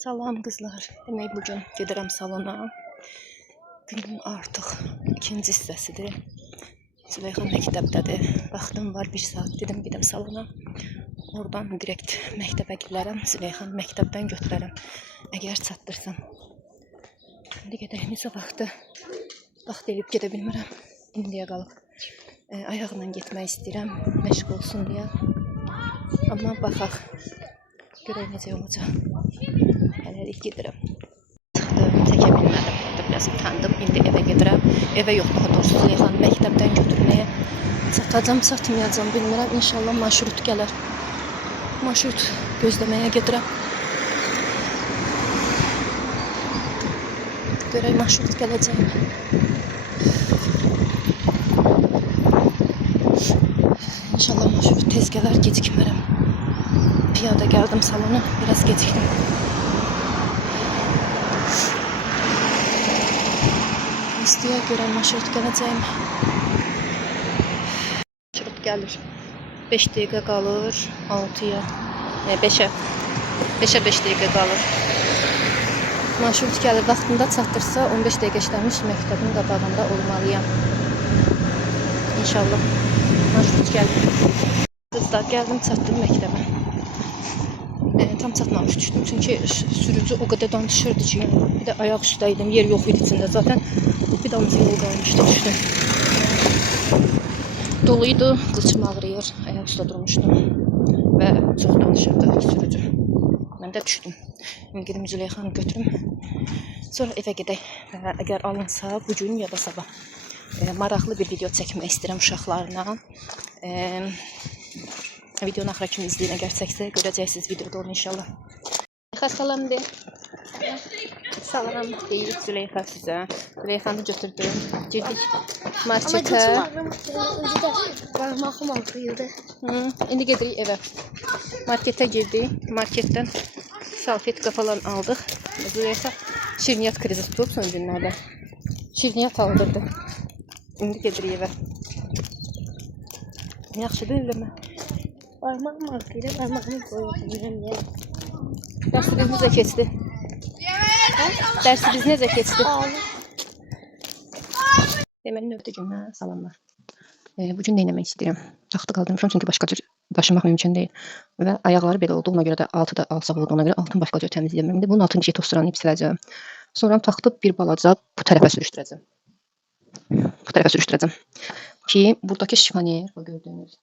Salam qızlar. Demək bugün gedirəm salona. Günün artıq ikinci hissəsidir. Züleyxa məktəbdədir. Vaxtım var 1 saat. Dedim gedəm salona. Oradan direkt məktəbə gedərəm. Züleyxanı məktəbdən götürərəm. Əgər çatdırsam. İndi gedək. Necə vaxtı? Vaxt elib gedə bilmirəm. İndiyə qalıb. Ayaqla getmək istəyirəm. Məşq olsun deyə. Amma baxaq. Görək necə olacaq. Hələlik gedirəm. Çıxdım, çəkə bilmədim. Orada biraz utandım. İndi evə gedirəm. Evə yox, daha doğrusu Züleyxanı məktəbdən götürməyə çatacam, çatmayacam bilmirəm. İnşallah marşrut gələr. Marşrut gözləməyə gedirəm. Görək marşrut gələcək. İnşallah marşrut tez gələr, gecikmərəm. Piyada gəldim salona, biraz gecikdim. İstəyə görə marşrut gələcək. Marşrut gəlir. 5 dəqiqə qalır 6-ya. 5-ə 5 dəqiqə qalır. Marşrut gəlir, vaxtında çatdırsa 15 dəqiqə işləmiş məktəbin qabağında olmalıyam. İnşallah marşrut gəlir. Qızlar, gəldim, çatdım məktəbə. Tam çatmamış düşdüm çünki sürücü o qədər danışırdı ki, bir də ayaq üstəydim, yer yox idi içində zaten. Bir damcı yol qalmışdı, düşdüm. Doluydu, qıçım ağrıyır, ayaq üstə durmuşdum və çox danışırdı sürücü. Mən də düşdüm. İndi gedim Züleyxanı götürüm, sonra evə gedək və əgər alınsa bugün ya da sabah maraqlı bir video çəkmək istəyirəm uşaqlarla. Videonu axıra kimi izləyin, əgər çəksə görəcəksiniz videoda onu inşallah. Züleyxa salam de. Salam deyir Züleyxa sizə. Züleyxanı götürdüm. Girdik marketə. Parmağım ağrıydı. İndi gedirik evə. Marketə girdik. Marketdən salfetka falan aldıq. Züleyxa şirniyyat krizi tutub son günlərdə. Şirniyyat aldırdı. İndi gedirik evə. Yaxşıdır eləmə. Parmağım ağrıydı. Parmağımı koyuyorum. Dərsiniz necə keçdi? Dərsiniz necə keçdi? Deməli, növbəti gündən salamlar. Bugün nə eləmək istəyirəm? Taxtı qaldırmışam çünki başqa cür daşımaq mümkün deyil. Və ayaqları belə oldu. Ona görə də altı da alçaq olduğuna görə altını başqa cür təmizləyirəm. İndi bunun altını tosturanı siləcəm. Sonra taxtı bir balaca bu tərəfə sürüşdürəcəm. Bu tərəfə sürüşdürəcəm. Ki, buradakı şifaner, o gördüyünüz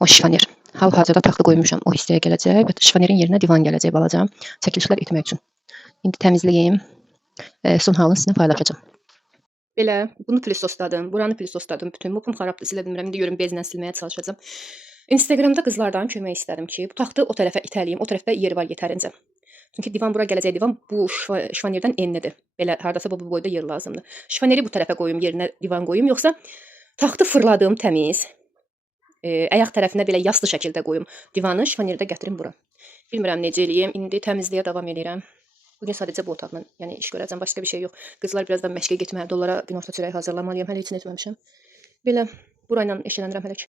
o şifaner. Hal-hazırda taxtı qoymuşam. O hissəyə gələcək və şifanerin yerinə divan gələcək balaca. Çəkilişlər etmək üçün. İndi təmizləyim. Son halını sizinlə paylaşacağım. Belə, bunu plisosdadım, buranı plisosdadım. Bütün mopum xarabdır, silə bilmirəm. İndi görün bezlə silməyə çalışacağım. Instagramda qızlardan kömək istədim ki, bu taxtı o tərəfə itəliyim. O tərəfdə yeri var yetərincə. Çünki divan bura gələcək divan bu şifanerdən enlidir. Belə hardasa bu boyda yer lazımdır. Şifaneri bu tərəfə qoyum, yerinə divan qoyum, yoxsa taxtı fırladım təmiz. Ayaq tərəfinə belə yaslı şəkildə qoyum. Divanı şifanerdə gətirim bura. Bilmirəm necə eləyim. İndi təmizliyə davam edirəm. Bugün sadəcə bu otaqla, yəni iş görəcəm, başqa bir şey yox. Qızlar birazdan məşqə getməlidir. Onlara günorta çörəyi hazırlamalıyam. Hələ heç nə etməmişəm. Belə burayla işlənirəm hələ ki.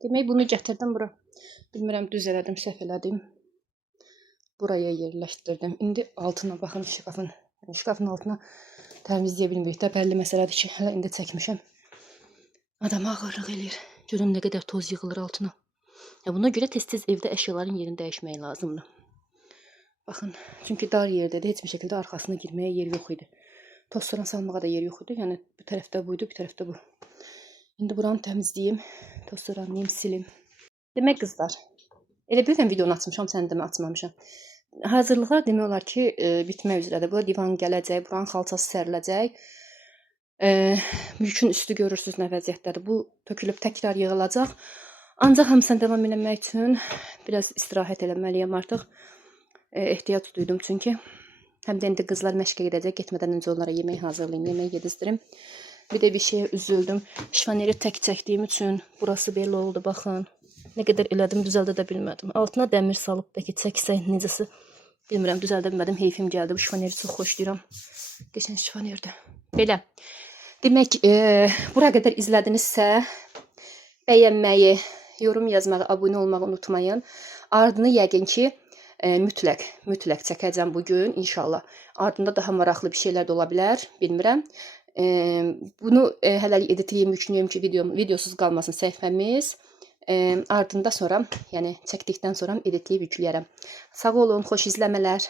Demək bunu gətirdim bura. Bilmirəm düz elədim, səhv elədim. Buraya yerləşdirdim. İndi altına baxın şkafın. Şkafın altına təmizləyə bilmirik də. Bəlli məsələdir ki, hələ indi çəkmişəm. Adam ağırlıq eləyir. Görün nə qədər toz yığılır altına. Buna görə tez-tez evdə əşyaların yerini dəyişmək lazımdır. Baxın, çünki dar yerdədir. Heç bir şəkildə arxasına girməyə yer yox idi. Tozsoran salmağa da yer yox idi. Yəni bu tərəfdə buydu, bu tərəfdə bu. İndi buranı təmizləyim, tozsoranlayım, silim. Demək qızlar, elə bilirəm videonu açmışam, sən demə açmamışam. Hazırlıqlar demək olar ki, bitmək üzrədir. Bura divan gələcək, buranın xalçası səriləcək. Mülkün üstü görürsünüz nə vəziyyətdədir. Bu tökülüb təkrar yığılacaq. Ancaq hamısına davam eləmək üçün biraz istirahət eləməliyəm artıq. Ehtiyac duydum çünki. Həm də indi qızlar məşqə gedəcək. Getmədən öncə onlara yemək hazırlayım, yemək yedizdirim. Bir də bir şeyə üzüldüm. Şifoneri tək çəkdiyim üçün burası belə oldu, baxın. Nə qədər elədim, düzəldə də bilmədim. Altına dəmir salıb da ki, çəksək necəsi bilmirəm, düzəldə bilmədim. Heyfim gəldi. Bu şifoneri çox xoşlayıram. Qəşəng şifonerdir. Belə. Demək, bura qədər izlədinizsə, bəyənməyi, yorum yazmağı, abunə olmağı unutmayın. Ardını yəqin ki, mütləq çəkəcəm bugün inşallah. Ardında daha maraqlı bir şeylər də ola bilər, bilmirəm. Bunu hələlik editləyim, yükləyim ki, videosuz qalmasın səhifəmiz. Ardında sonra, yəni çəkdikdən sonra editləyib yükləyərəm. Sağ olun, xoş izləmələr.